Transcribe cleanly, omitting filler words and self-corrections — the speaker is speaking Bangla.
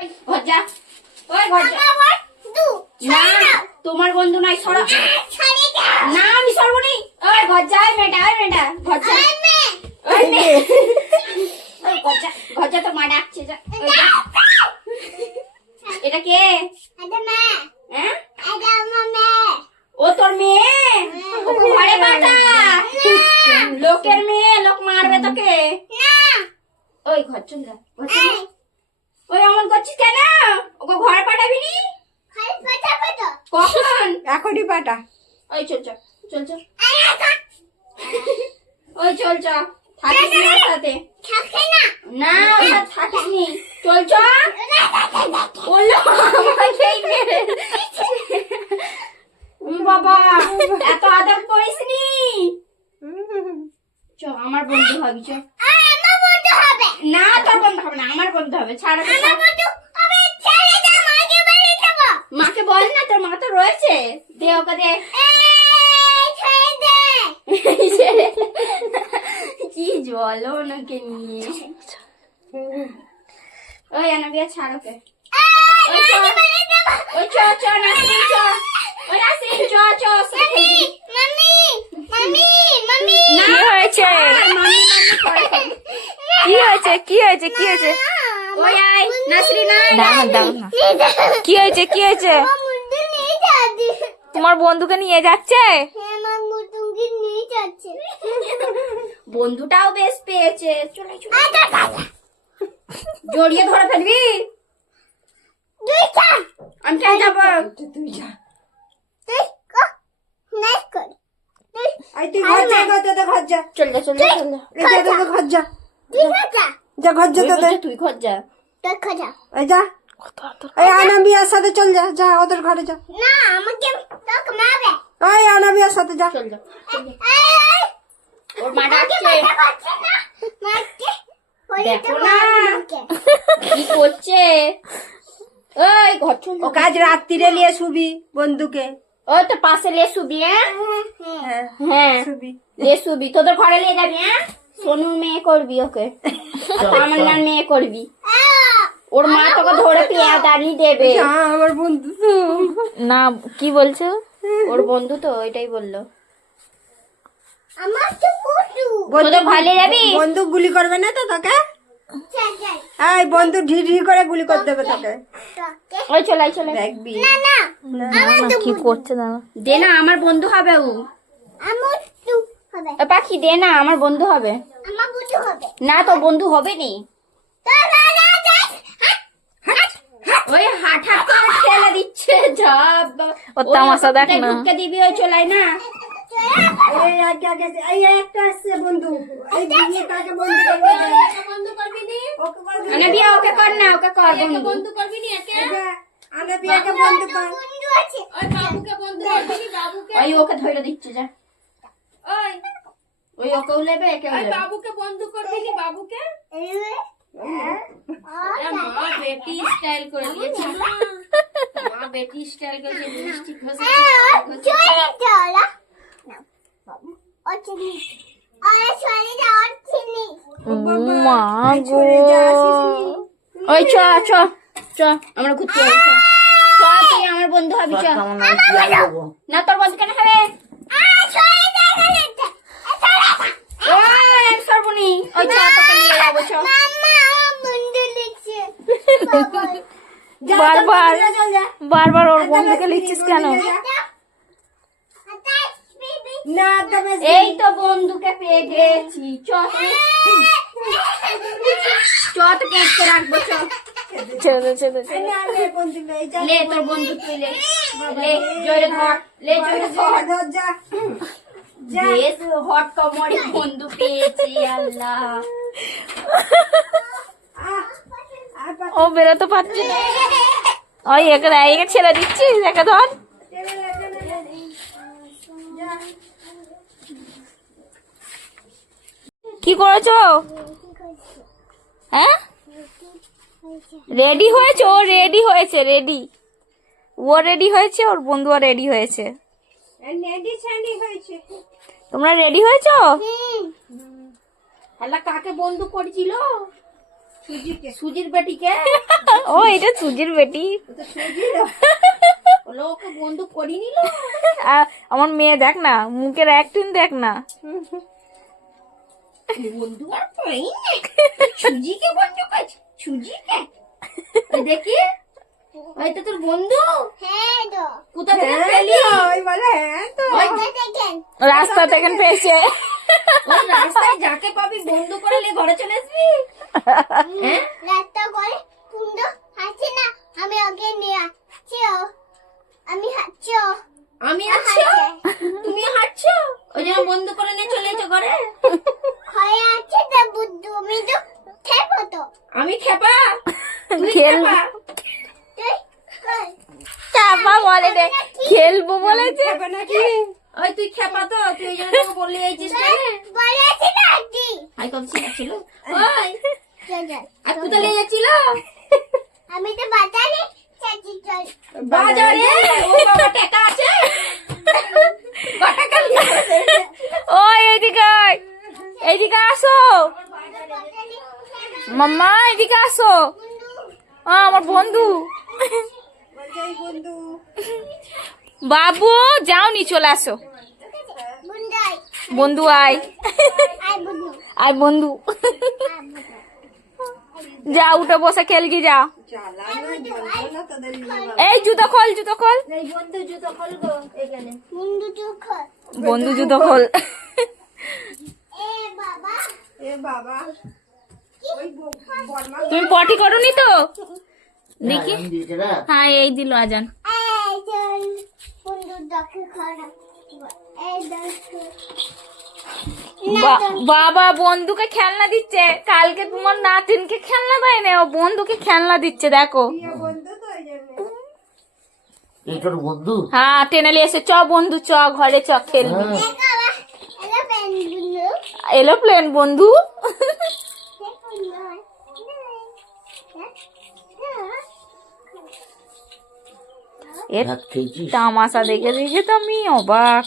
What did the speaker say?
ঘরজা ওই ঘরজা না তোমার বন্ধু নাই সরা না আমি সরবনি ওই ঘরজা মেয়েটা ঘরজা ওই মেয়ে ওই ঘরজা তো মা ডাকছে যা এটা কে হ্যাঁ ও তোর মেয়ে ওকে ঘরে পাঠা লোকের মেয়ে লোক মারবে তোকে ওই ঘর চল যা ওই অমন করছিস কেন ওকে ঘরে পাঠাবি নি কখন এখনই পাঠা। ওই চল ওই চল থাকিস না ওর সাথে না ওটা থাকিস নি চল বললো আমাকেই মেরে বাবা এত আদর করিস নি চ আমার বন্ধু হবি চ না তোর বন্ধু হবে না আমার বন্ধু হবে ছাড় মাকে বল না তোর মা তো রয়েছে দে ওকে দে কি জল ওনাকে নিয়ে ওই আনাবিয়া ছাড় ওকে ওই চ নাসরিন চ ওই নাসরিন চ কি হয়েছে ওই আয় নাসরিন দাও না কি হয়েছে তোমার বন্ধুকে নিয়ে যাচ্ছে বন্ধুটাও বেশ পেয়েছে চলে জড়িয়ে ধরে ফেলবি আমি কেন যাবো তুই যা তুই ঘর যা চল যা ঘর যা যা ঘর যা তুই ঘর যা এই যা এই আনাবিয়ার সাথে চল যা ওদের ঘরে যা ওই আনাবিয়ার সাথে যা চল যা ওর মা ডাকছে দেখো না কি করছে ওই ঘর চল ও কাজ রাত্রিরে নিয়ে শুবি বন্ধুকে ওই তো পাশে নিয়ে শুবি হ্যাঁ শুবি নিয়ে শুবি তোদের ঘরে নিয়ে যাবি সোনুর মেয়ে করবি ওকে তামান্নার মেয়ে করবি ওর মা তোকে ধরে পেয়া দাঁড়িয়ে দেবে আমার বন্ধু তো না কি বলছো ওর বন্ধু তো ওইটাই বললো বন্ধু ভালো যাবি বন্ধু গুলি করবে না তো তোকে এই বন্ধু ঢি করে গুলি করে দেবে তোকে ওই চলে দেখবি কি করছে দাদা দে না আমার বন্ধু হবে ও পাখি দে না আমার বন্ধু হবে না তো বন্ধু হবে নি ওই হাট করে ঠেলে দিচ্ছে ঝাপ ও তামাশা দেখ না ঢুকে দিবি ওই চলাই না এই একটা আসছে বন্ধু এই কাকে বন্ধু করবে আনাবিয়া ওকে কর না ওকে কর বন্ধু আনাবিয়াকে বন্ধু কর ওই ওকে ধরে দিচ্ছে যা ওই ওকেও নেবে একেও নেবে বাবুকে বন্ধু করবি নি বাবুকে মা বেটি স্টাইল করে দিয়েছে মা বেটি স্টাইল করেছে লিপস্টিক ঘষে মা গো ওই চ আমরা ঘুরতে যাবো চ তুই আমার বন্ধু হবি চ না তোর বন্ধু কেন হবে ওই সর্বনি ওই চ তোকে নিয়ে যাবো চ বারবার ওর বন্ধুকে লিখছিস কেন না তবে এই তো বন্ধুকে পেয়ে গেছি চ তো কেটে রাখবো চ বন্ধু লে তোর বন্ধু তুই লে জোরে ধর ধর যা বেশ হট কমরে বন্ধু পেয়েছি আল্লাহ ও বেরোতে পারছে না ওই একে ছেড়ে দিচ্ছিস একে ধর কি করেছো হ্যাঁ রেডি হয়েছে ও রেডি হয়েছে ওর বন্ধুও রেডি হয়েছে তোমরা রেডি হয়েছো আল্লাহ কাকে বন্ধু করছিল সুজির বেটিকে ও এটা সুজির বেটি। বলো ওকে বন্দুক করি নিল। আমার মেয়ে দেখ না, মুখের অ্যাক্টিং দেখ না। বন্ধু আর পাই সুজিকে বন্দুক আছে সুজিকে। ওই দেখি ওইটা তোর বন্ধু। কোথা থেকে পেলি? ওই বলে হ্যাঁ তো রাস্তা থেকে পেয়েছে। ওই রাস্তায় যাকে পাবি বন্ধু করে নিয়ে ঘরে চলে আসবি। হ্যাঁ আমি আছো তুমি হাঁটছো ওই জন্য বন্ধু করে নিয়ে চলে এসো ঘরে। আমি খেপা তুই খেল খেপা। চাপা বলে রে, খেলবো বলেছে। নাকি ওই তুই খেপা তো তুই ওই জন্য তোকে বললি এইছিস কেন? আই কত ছিল ওই আর কোথা নিয়ে যাচ্ছিল? আমি তো বাজারে চাচি চল বাজারে ও বাবা টাকা আছে কত টাকা নিয়ে ও এইদিকে আয়, এইদিকে আসো মাম্মা, এদিকে আসো। আমার বন্ধু বন্ধু বাবু যাওনি, চলে আসো। বুন্দাই বন্ধু আয়, আই বুনু আয় বন্ধু। যা উঠে বসে খেলগি যা। না তাদের এই জুতো খোল, জুতো খোল, এই বন্ধু জুতো খুলবো এখানে। মুন্ডু চুখ বন্ধু জুতো খোল। এ বাবা এ বাবা ওই বর্মা তুমি পটি করোনি তো? দেখি, হ্যাঁ এই দিল আজান। এই চল মুন্ডু দেখে খারাপ এই দেখো বাবা বন্ধুকে খেলনা দিচ্ছে। কালকে তোমার নাতিনকে খেলনা দেয় না, ও বন্ধুকে খেলনা দিচ্ছে দেখো। বন্ধু তো ওই জন্য এই তোর বন্ধু? হ্যাঁ টেনে নিয়ে এসে চ বন্ধু, চ ঘরে চ খেলবি। হ্যাঁ। বাবা এলা পেন বুনু এরোপ্লেন বন্ধু। এর ভাত খেয়েছিস? তামাশা দেখে দেখে তো আমি অবাক।